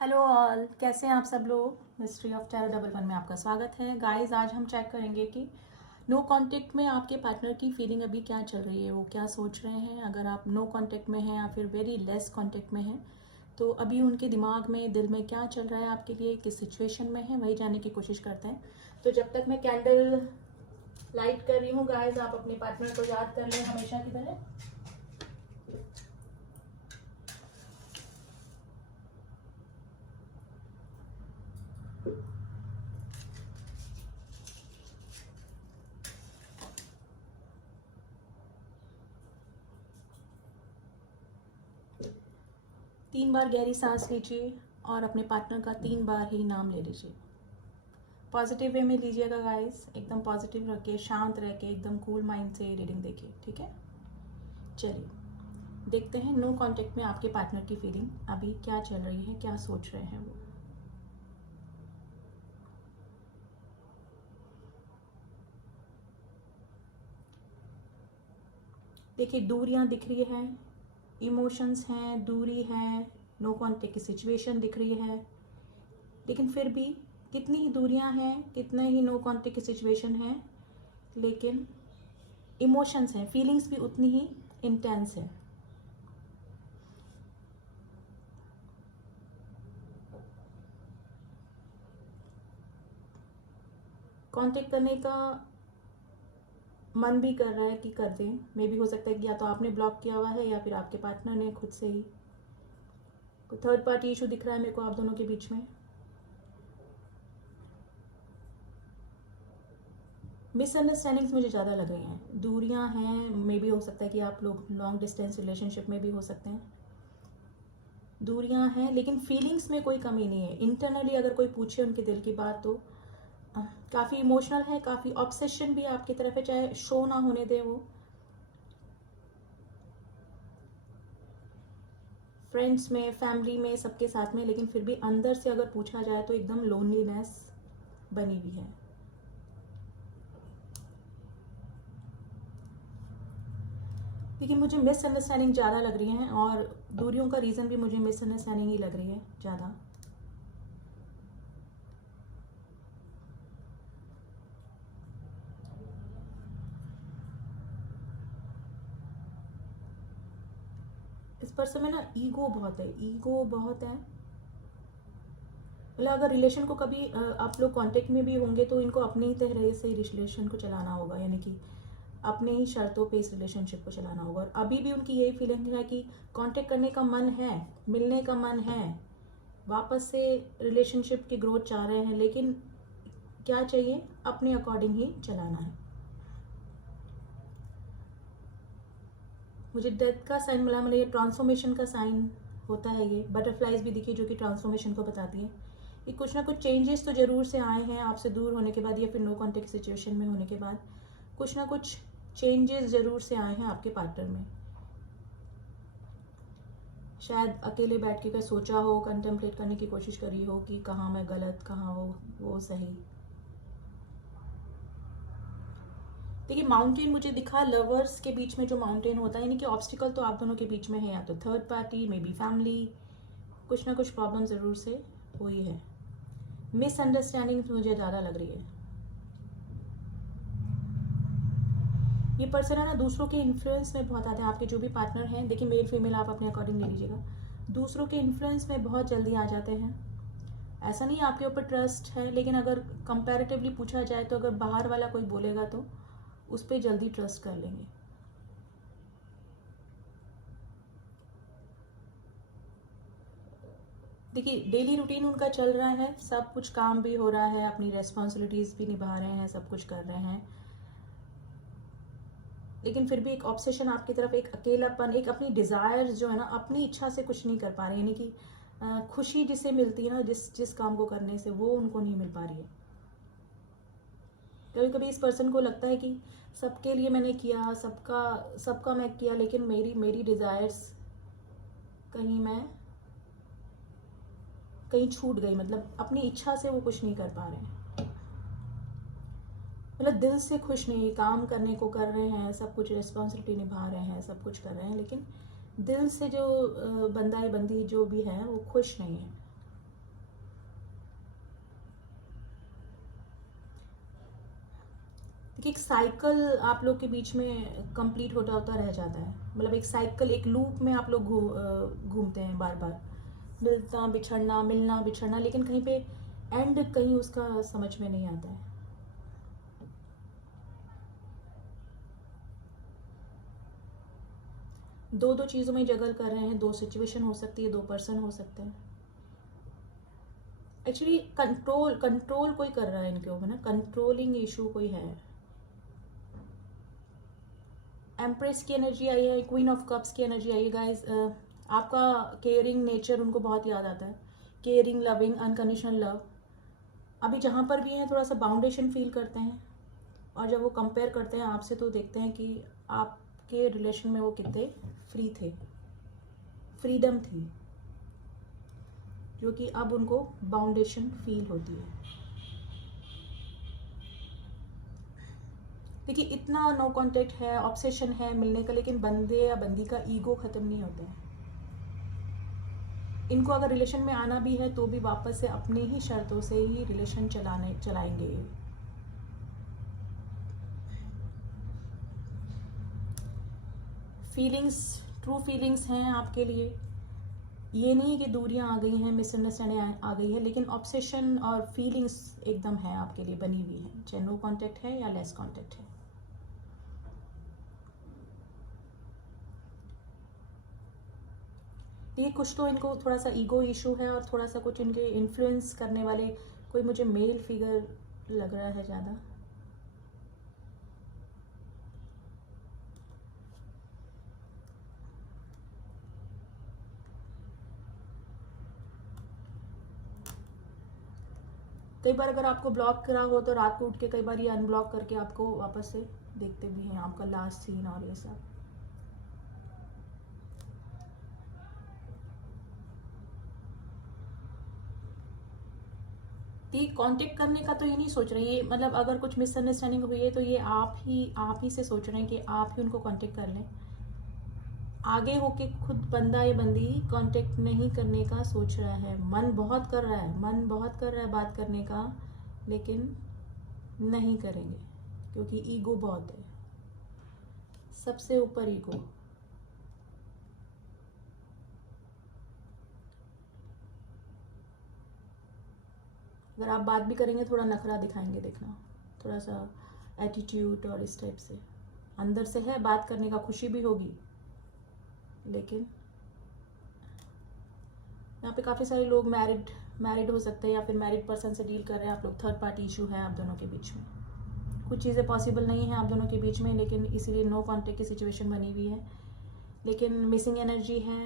Hello all, कैसे हैं आप सब लोग। Mystery of terror double one में आपका स्वागत है। गाइस, आज हम चेक करेंगे कि नो कांटेक्ट में आपके पार्टनर की फीलिंग अभी क्या चल रही है, वो क्या सोच रहे हैं। अगर आप नो कांटेक्ट में हैं या फिर वेरी लेस कांटेक्ट में हैं तो अभी उनके दिमाग में, दिल में क्या चल रहा है आपके लिए, किस सिचुएशन में है, वही जानने की कोशिश करते हैं। तो जब तक मैं कैंडल लाइट कर रही हूँ गाइस, आप अपने पार्टनर को याद कर लें हमेशा की तरह। 3 बार गहरी सांस लीजिए और अपने पार्टनर का 3 बार ही नाम ले लीजिए। पॉजिटिव वे में लीजिएगा गाइस, एकदम पॉजिटिव रह के, शांत रह के, एकदम कूल माइंड से रीडिंग देखिए, ठीक है। चलिए देखते हैं नो कांटेक्ट में आपके पार्टनर की फीलिंग अभी क्या चल रही है, क्या सोच रहे हैं वो। देखिए, दूरियां दिख रही है, इमोशंस हैं, दूरी है, नो कांटेक्ट की सिचुएशन दिख रही है। लेकिन फिर भी कितनी ही दूरियां हैं, कितने ही नो कांटेक्ट की सिचुएशन है, लेकिन इमोशंस हैं, फीलिंग्स भी उतनी ही इंटेंस है। कांटेक्ट करने का मन भी कर रहा है कि कर दें। मे भी हो सकता है कि या तो आपने ब्लॉक किया हुआ है या फिर आपके पार्टनर ने खुद से ही। कोई थर्ड पार्टी इशू दिख रहा है मेरे को आप दोनों के बीच में। मिसअंडरस्टैंडिंग्स मुझे ज़्यादा लग रही हैं, दूरियां हैं। मे भी हो सकता है कि आप लोग लॉन्ग डिस्टेंस रिलेशनशिप में भी हो सकते हैं। दूरियां हैं लेकिन फीलिंग्स में कोई कमी नहीं है। इंटरनली अगर कोई पूछे उनके दिल की बात तो काफ़ी इमोशनल है, काफ़ी ऑब्सेशन भी आपकी तरफ है, चाहे शो ना होने दे वो। फ्रेंड्स में, फैमिली में, सबके साथ में, लेकिन फिर भी अंदर से अगर पूछा जाए तो एकदम लोनलीनेस बनी हुई है। देखिए, मुझे मिसअंडरस्टैंडिंग ज़्यादा लग रही है और दूरियों का रीज़न भी मुझे मिसअंडरस्टैंडिंग ही लग रही है ज़्यादा। इस पर्सन में ना ईगो बहुत है, ईगो बहुत है। मतलब अगर रिलेशन को कभी आप लोग कांटेक्ट में भी होंगे तो इनको अपने ही तरह से रिलेशन को चलाना होगा, यानी कि अपने ही शर्तों पे इस रिलेशनशिप को चलाना होगा। और अभी भी उनकी यही फीलिंग है कि कांटेक्ट करने का मन है, मिलने का मन है, वापस से रिलेशनशिप की ग्रोथ चाह रहे हैं, लेकिन क्या चाहिए, अपने अकॉर्डिंग ही चलाना है। मुझे डेथ का साइन मिला, मतलब ये ट्रांसफॉर्मेशन का साइन होता है। ये बटरफ्लाइज भी दिखी जो कि ट्रांसफॉर्मेशन को बताती है कि कुछ ना कुछ चेंजेस तो ज़रूर से आए हैं आपसे दूर होने के बाद या फिर नो कॉन्टेक्ट सिचुएशन में होने के बाद। कुछ ना कुछ चेंजेस ज़रूर से आए हैं आपके पार्टनर में। शायद अकेले बैठ के सोचा हो, कंटेम्पलेट करने की कोशिश करी हो कि कहाँ मैं गलत, कहाँ वो सही। देखिए, माउंटेन मुझे दिखा, लवर्स के बीच में जो माउंटेन होता है, यानी कि ऑब्स्टिकल तो आप दोनों के बीच में है, या तो third party, may be family, कुछ ना कुछ प्रॉब्लम ज़रूर से हुई है। मिसअंडरस्टैंडिंग मुझे ज़्यादा लग रही है। ये पर्सन है ना दूसरों के इन्फ्लुएंस में बहुत आते हैं। आपके जो भी पार्टनर हैं, देखिए मेल फीमेल आप अपने अकॉर्डिंग ले लीजिएगा, दूसरों के इन्फ्लुएंस में बहुत जल्दी आ जाते हैं। ऐसा नहीं आपके ऊपर ट्रस्ट है, लेकिन अगर कंपैरेटिवली पूछा जाए तो अगर बाहर वाला कोई बोलेगा तो उस पर जल्दी ट्रस्ट कर लेंगे। देखिए, डेली रूटीन उनका चल रहा है, सब कुछ काम भी हो रहा है, अपनी रेस्पॉन्सिबिलिटीज़ भी निभा रहे हैं, सब कुछ कर रहे हैं, लेकिन फिर भी एक ऑब्सेशन आपकी तरफ, एक अकेलापन, एक अपनी डिज़ायर्स जो है ना, अपनी इच्छा से कुछ नहीं कर पा रहे, यानी कि खुशी जिसे मिलती है ना जिस जिस काम को करने से, वो उनको नहीं मिल पा रही है। कभी कभी इस पर्सन को लगता है कि सबके लिए मैंने किया, सबका सबका मैं किया, लेकिन मेरी मेरी डिज़ायर्स कहीं छूट गई, मतलब अपनी इच्छा से वो कुछ नहीं कर पा रहे हैं। मतलब दिल से खुश नहीं, काम करने को कर रहे हैं, सब कुछ रिस्पॉन्सिबिलिटी निभा रहे हैं, सब कुछ कर रहे हैं, लेकिन दिल से जो बंदा या बंदी जो भी है वो खुश नहीं है। कि एक साइकिल आप लोग के बीच में कंप्लीट होता होता रह जाता है, मतलब एक साइकिल, एक लूप में आप लोग घूमते हैं बार बार, मिलना बिछड़ना मिलना बिछड़ना, लेकिन कहीं पे एंड कहीं उसका समझ में नहीं आता है। दो दो चीज़ों में जगल कर रहे हैं, दो सिचुएशन हो सकती है, दो पर्सन हो सकते हैं। एक्चुअली कंट्रोल कंट्रोल कोई कर रहा है इनके ऊपर ना, कंट्रोलिंग इशू कोई है। एम्प्रेस की एनर्जी आई है, क्वीन ऑफ कप्स की एनर्जी आई है गाइस। आपका केयरिंग नेचर उनको बहुत याद आता है, केयरिंग, लविंग, अनकंडीशनल लव। अभी जहाँ पर भी हैं थोड़ा सा बाउंडेशन फील करते हैं, और जब वो कंपेयर करते हैं आपसे तो देखते हैं कि आपके रिलेशन में वो कितने फ्री थे, फ्रीडम थी, जो कि अब उनको बाउंडेशन फील होती है। देखिए इतना नो कांटेक्ट है, ऑब्सेशन है मिलने का, लेकिन बंदे या बंदी का ईगो ख़त्म नहीं होता है। इनको अगर रिलेशन में आना भी है तो भी वापस से अपने ही शर्तों से ही रिलेशन चलाएंगे। फीलिंग्स, ट्रू फीलिंग्स हैं आपके लिए। ये नहीं है कि दूरियां आ गई हैं, मिसअंडरस्टैंडिंग आ गई है, लेकिन ऑब्सेशन और फीलिंग्स एकदम है आपके लिए, बनी हुई है, चाहे नो कांटेक्ट है या लेस कांटेक्ट है। ये कुछ तो इनको थोड़ा सा ईगो इशू है, और थोड़ा सा कुछ इनके इन्फ्लुएंस करने वाले कोई मुझे मेल फिगर लग रहा है ज़्यादा। कई बार अगर आपको ब्लॉक करा हो तो रात को उठ के कई बार ये अनब्लॉक करके आपको वापस से देखते भी हैं, आपका लास्ट सीन और ये सब। ये कांटेक्ट करने का तो ये नहीं सोच रहे, ये मतलब अगर कुछ मिसअंडरस्टैंडिंग हुई है तो ये आप ही से सोच रहे हैं कि आप ही उनको कांटेक्ट कर लें। आगे होके खुद बंदा या बंदी कांटेक्ट नहीं करने का सोच रहा है, मन बहुत कर रहा है, मन बहुत कर रहा है बात करने का, लेकिन नहीं करेंगे क्योंकि ईगो बहुत है, सबसे ऊपर ईगो। अगर आप बात भी करेंगे थोड़ा नखरा दिखाएंगे, देखना थोड़ा सा एटीट्यूड और इस टाइप से। अंदर से है बात करने का, खुशी भी होगी, लेकिन यहाँ पे काफ़ी सारे लोग मैरिड हो सकते हैं, या फिर मैरिड पर्सन से डील कर रहे हैं आप लोग। थर्ड पार्टी इशू है आप दोनों के बीच में, कुछ चीज़ें पॉसिबल नहीं है आप दोनों के बीच में, लेकिन इसीलिए नो कॉन्टेक्ट की सिचुएशन बनी हुई है। लेकिन मिसिंग एनर्जी है,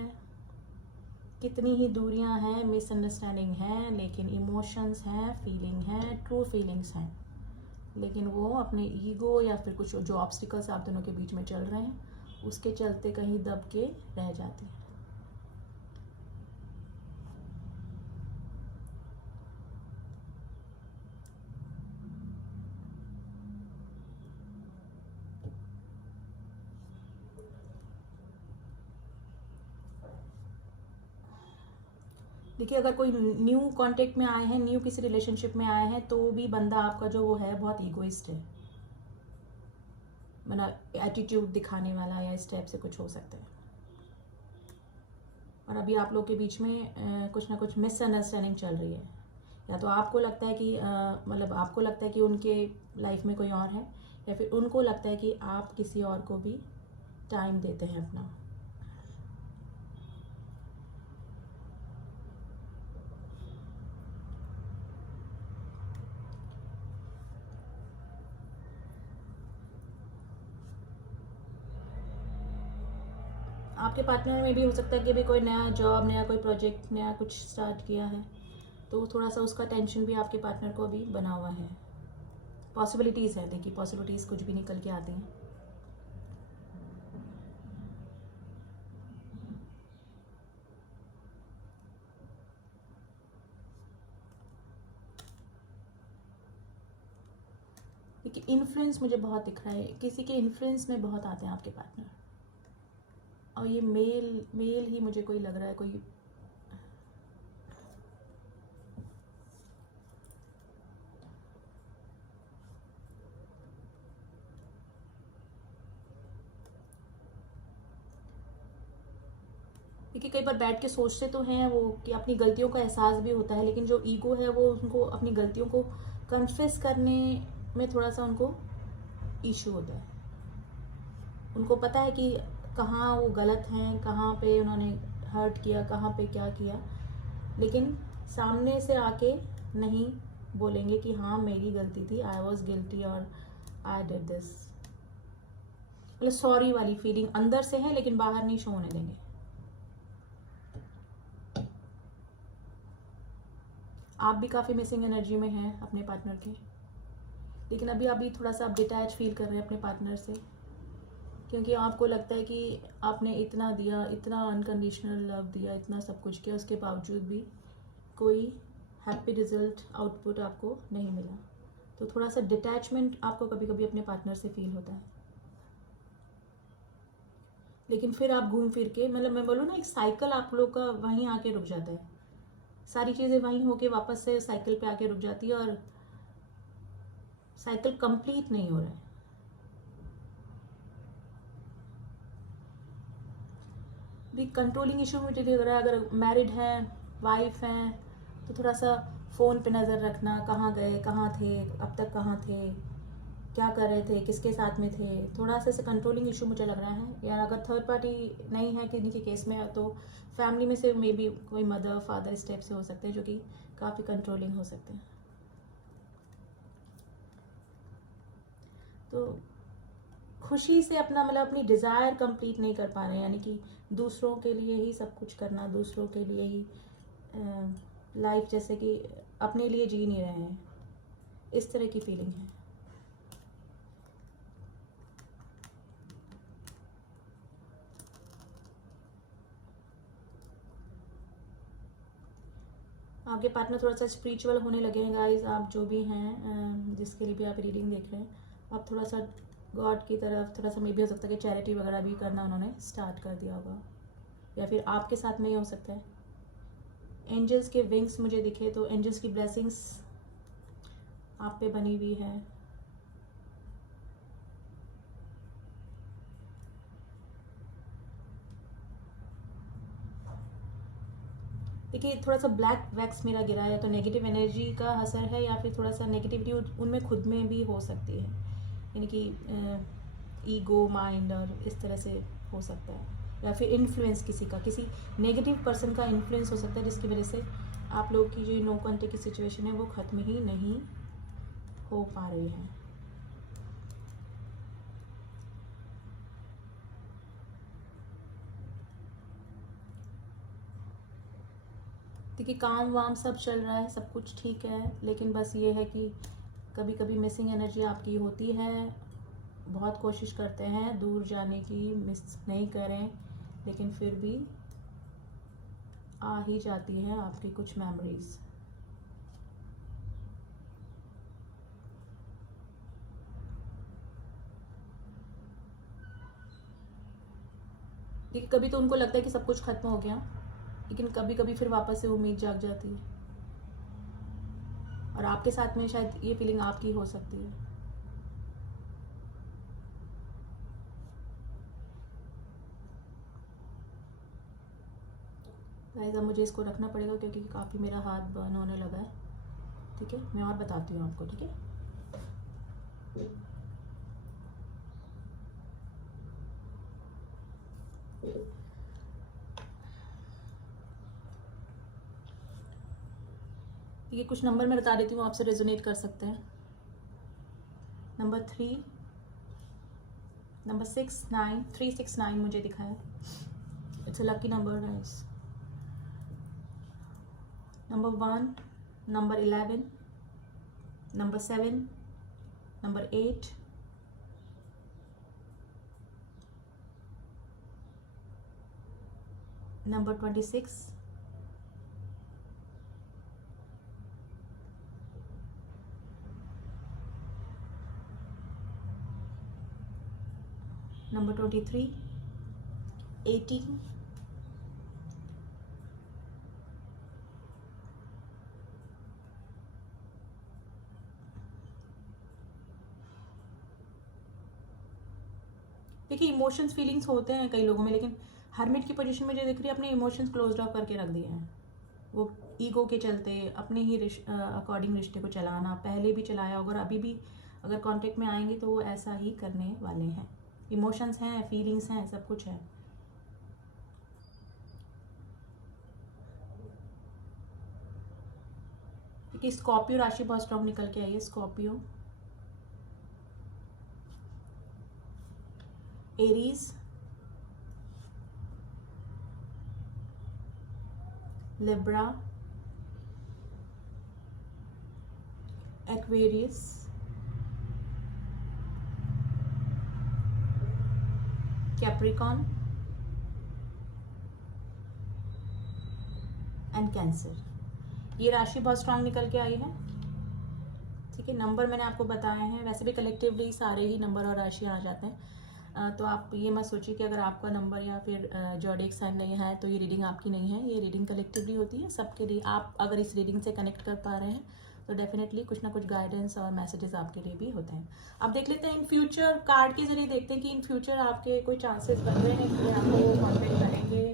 कितनी ही दूरियां हैं, मिसअंडरस्टैंडिंग है, लेकिन इमोशंस हैं, फीलिंग है, ट्रू फीलिंग्स हैं, लेकिन वो अपने ईगो या फिर कुछ जो ऑब्स्टिकल्स आप दोनों के बीच में चल रहे हैं उसके चलते कहीं दब के रह जाते हैं। देखिए अगर कोई न्यू कांटेक्ट में आए हैं, न्यू किसी रिलेशनशिप में आए हैं, तो भी बंदा आपका जो वो है बहुत ईगोइस्ट है, मतलब एटीट्यूड दिखाने वाला या इस टाइप से कुछ हो सकता है। और अभी आप लोग के बीच में कुछ ना कुछ मिसअंडरस्टैंडिंग चल रही है, या तो आपको लगता है कि मतलब आपको लगता है कि उनके लाइफ में कोई और है, या फिर उनको लगता है कि आप किसी और को भी टाइम देते हैं अपना। आपके पार्टनर में भी हो सकता है कि अभी कोई नया जॉब, नया कोई प्रोजेक्ट, नया कुछ स्टार्ट किया है, तो थोड़ा सा उसका टेंशन भी आपके पार्टनर को भी बना हुआ है। पॉसिबिलिटीज़ है, देखिए पॉसिबिलिटीज़ कुछ भी निकल के आती हैं। देखिए इन्फ्लुएंस मुझे बहुत दिख रहा है, किसी के इन्फ्लुएंस में बहुत आते हैं आपके पार्टनर, और ये मेल मेल ही मुझे कोई लग रहा है, कोई देखिए कई बार बैठ के सोचते तो हैं वो कि अपनी गलतियों का एहसास भी होता है, लेकिन जो ईगो है वो उनको अपनी गलतियों को कन्फेस करने में थोड़ा सा उनको इशू होता है। उनको पता है कि कहाँ वो गलत हैं, कहाँ पे उन्होंने हर्ट किया, कहाँ पे क्या किया, लेकिन सामने से आके नहीं बोलेंगे कि हाँ मेरी गलती थी, आई वॉज गिल्टी और आई डिड दिस। मतलब सॉरी वाली फीलिंग अंदर से है लेकिन बाहर नहीं शो होने देंगे। आप भी काफ़ी मिसिंग एनर्जी में हैं अपने पार्टनर के, लेकिन अभी थोड़ा सा आप डिटैच फील कर रहे हैं अपने पार्टनर से, क्योंकि आपको लगता है कि आपने इतना दिया, इतना अनकंडीशनल लव दिया, इतना सब कुछ किया, उसके बावजूद भी कोई हैप्पी रिजल्ट आउटपुट आपको नहीं मिला। तो थोड़ा सा डिटैचमेंट आपको कभी कभी अपने पार्टनर से फील होता है, लेकिन फिर आप घूम फिर के, मतलब मैं बोलूँ ना, एक साइकिल आप लोग का वहीं आके रुक जाता है। सारी चीज़ें वहीं होके वापस से साइकिल पे आके रुक जाती है और साइकिल कंप्लीट नहीं हो रहा है। भी कंट्रोलिंग इशू मुझे लग रहा है, अगर मैरिड हैं, वाइफ हैं, तो थोड़ा सा फ़ोन पे नज़र रखना, कहाँ गए, कहाँ थे, अब तक कहाँ थे, क्या कर रहे थे, किसके साथ में थे, थोड़ा सा कंट्रोलिंग इशू मुझे लग रहा है। या अगर थर्ड पार्टी नहीं है किसी के केस में, तो फैमिली में से मे बी कोई मदर फादर स्टेप से हो सकते हैं जो कि काफ़ी कंट्रोलिंग हो सकते हैं। तो खुशी से अपना, मतलब अपनी डिज़ायर कंप्लीट नहीं कर पा रहे हैं, यानी कि दूसरों के लिए ही सब कुछ करना, दूसरों के लिए ही लाइफ, जैसे कि अपने लिए जी नहीं रहे हैं, इस तरह की फीलिंग है। आपके पार्टनर थोड़ा सा स्पिरिचुअल होने लगे हैं गाइस। आप जो भी हैं, जिसके लिए भी आप रीडिंग देख रहे हैं, आप थोड़ा सा गॉड की तरफ, थोड़ा सा मे भी हो सकता है कि चैरिटी वगैरह भी करना उन्होंने स्टार्ट कर दिया होगा, या फिर आपके साथ में ही हो सकता है। एंजल्स के विंग्स मुझे दिखे, तो एंजल्स की ब्लेसिंग्स आप पे बनी हुई है। देखिए थोड़ा सा ब्लैक वैक्स मेरा गिरा है, तो नेगेटिव एनर्जी का असर है, या फिर थोड़ा सा नेगेटिविटी उनमें खुद में भी हो सकती है, यानी कि ईगो माइंड और इस तरह से हो सकता है, या फिर इन्फ्लुएंस किसी नेगेटिव पर्सन का इन्फ्लुएंस हो सकता है, जिसकी वजह से आप लोग की जो नो कॉन्टेक्ट की सिचुएशन है वो ख़त्म ही नहीं हो पा रही है। देखिए काम वाम सब चल रहा है, सब कुछ ठीक है, लेकिन बस ये है कि कभी कभी मिसिंग एनर्जी आपकी होती है। बहुत कोशिश करते हैं दूर जाने की, मिस नहीं करें, लेकिन फिर भी आ ही जाती है आपकी कुछ मेमोरीज। देखिए कभी तो उनको लगता है कि सब कुछ खत्म हो गया, लेकिन कभी कभी फिर वापस से उम्मीद जाग जाती है, और आपके साथ में शायद ये फीलिंग आपकी हो सकती है। गाइस अब मुझे इसको रखना पड़ेगा क्योंकि काफ़ी मेरा हाथ बर्न होने लगा है। ठीक है, मैं और बताती हूँ आपको। ठीक है, ये कुछ नंबर मैं बता देती हूँ, आपसे रेजोनेट कर सकते हैं। नंबर 3, नंबर 369 मुझे दिखा है। It's a lucky number guys. Number 1, number 11, number 7, number 8, number 26, number 23, 18, देखिए इमोशंस फीलिंग्स होते हैं कई लोगों में, लेकिन हर्मिट की पोजीशन में जो दिख रही है, अपने इमोशंस क्लोज ऑफ करके रख दिए हैं। वो ईगो के चलते अपने ही अकॉर्डिंग रिश्ते को चलाना, पहले भी चलाया होगा और अभी भी अगर कांटेक्ट में आएंगे तो वो ऐसा ही करने वाले हैं। इमोशंस हैं, फीलिंग्स हैं, सब कुछ है। ठीक है, स्कॉर्पियो राशि बहुत स्ट्रॉन्ग निकल के आई है। Scorpio, Aries, Libra, Aquarius, Capricorn and cancer. ये राशि बहुत स्ट्रांग निकल के आई है। ठीक है, नंबर मैंने आपको बताए हैं, वैसे भी कलेक्टिवली सारे ही नंबर और राशि आ जाते हैं। तो आप ये मत सोचिए कि अगर आपका नंबर या फिर ज़ोडिएक साइन नहीं है तो ये रीडिंग आपकी नहीं है। ये रीडिंग कलेक्टिवली होती है सबके लिए। आप अगर इस रीडिंग से कनेक्ट कर पा रहे हैं तो डेफिनेटली कुछ ना कुछ गाइडेंस और मैसेजेस आपके लिए भी होते हैं। अब देख लेते हैं इन फ्यूचर, कार्ड के जरिए देखते हैं कि इन फ्यूचर आपके कोई चांसेस बन रहे हैं कि आपको कॉन्टेक्ट करेंगे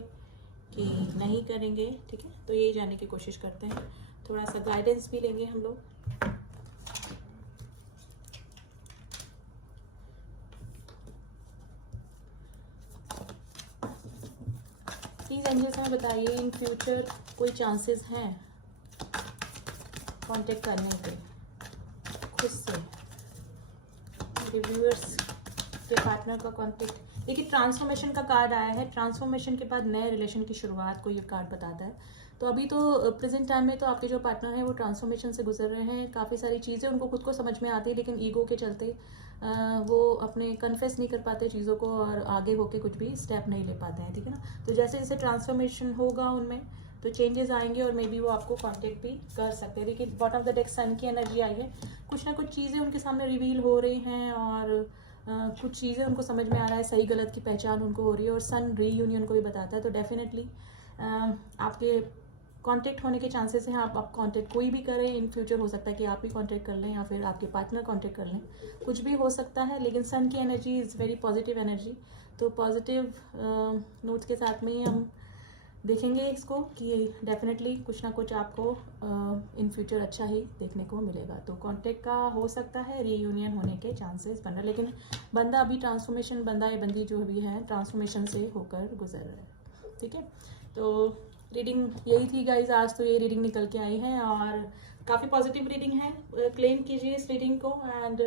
कि नहीं करेंगे। ठीक है, तो यही जानने की कोशिश करते हैं, थोड़ा सा गाइडेंस भी लेंगे हम लोग। प्लीज़ एंजल्स हमें बताइए इन फ्यूचर कोई चांसेस हैं कांटेक्ट करने के खुद से, रिव्यूअर्स के पार्टनर का कांटेक्ट। देखिए, ट्रांसफॉर्मेशन का कार्ड आया है। ट्रांसफॉर्मेशन के बाद नए रिलेशन की शुरुआत को ये कार्ड बताता है। तो अभी तो प्रेजेंट टाइम में तो आपके जो पार्टनर हैं वो ट्रांसफॉर्मेशन से गुजर रहे हैं। काफ़ी सारी चीज़ें उनको खुद को समझ में आती है, लेकिन ईगो के चलते वो अपने कन्फेस नहीं कर पाते चीज़ों को और आगे होके कुछ भी स्टेप नहीं ले पाते हैं। ठीक है ना, तो जैसे जैसे ट्रांसफॉर्मेशन होगा उनमें तो चेंजेस आएंगे और मे बी वो आपको कांटेक्ट भी कर सकते हैं। देखिए, बॉटम ऑफ द डेक सन की एनर्जी आई है। कुछ ना कुछ चीज़ें उनके सामने रिवील हो रही हैं और कुछ चीज़ें उनको समझ में आ रहा है, सही गलत की पहचान उनको हो रही है। और सन रीयूनियन को भी बताता है, तो डेफिनेटली आपके कांटेक्ट होने के चांसेस हैं। आप कांटेक्ट कोई भी करें इन फ्यूचर, हो सकता है कि आप भी कांटेक्ट कर लें या फिर आपके पार्टनर कांटेक्ट कर लें, कुछ भी हो सकता है। लेकिन सन की energy is very positive energy, तो पॉजिटिव नोट्स के साथ में ही हम देखेंगे इसको कि डेफिनेटली कुछ ना कुछ आपको इन फ्यूचर अच्छा ही देखने को मिलेगा। तो कांटेक्ट का हो सकता है रीयूनियन होने के चांसेस बन रहे, लेकिन बंदा अभी ट्रांसफॉर्मेशन, बंदा या बंदी जो भी है ट्रांसफॉर्मेशन से होकर गुजर रहा है। ठीक है, तो रीडिंग यही थी गाइज, आज तो ये रीडिंग निकल के आई है और काफ़ी पॉजिटिव रीडिंग है। क्लेम कीजिए इस रीडिंग को। एंड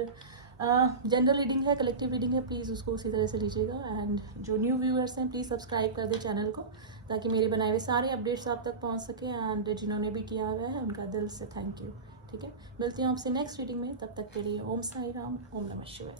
जनरल रीडिंग है, कलेक्टिव रीडिंग है, प्लीज़ उसको उसी तरह से लीजिएगा। एंड जो न्यू व्यूअर्स हैं प्लीज़ सब्सक्राइब कर दें चैनल को, ताकि मेरे बनाए हुए सारे अपडेट्स आप तक पहुंच सके। एंड जिन्होंने भी किया हुआ है उनका दिल से थैंक यू। ठीक है, मिलती हूँ आपसे नेक्स्ट रीडिंग में, तब तक के लिए ओम साई राम, ओम नमः शिवाय।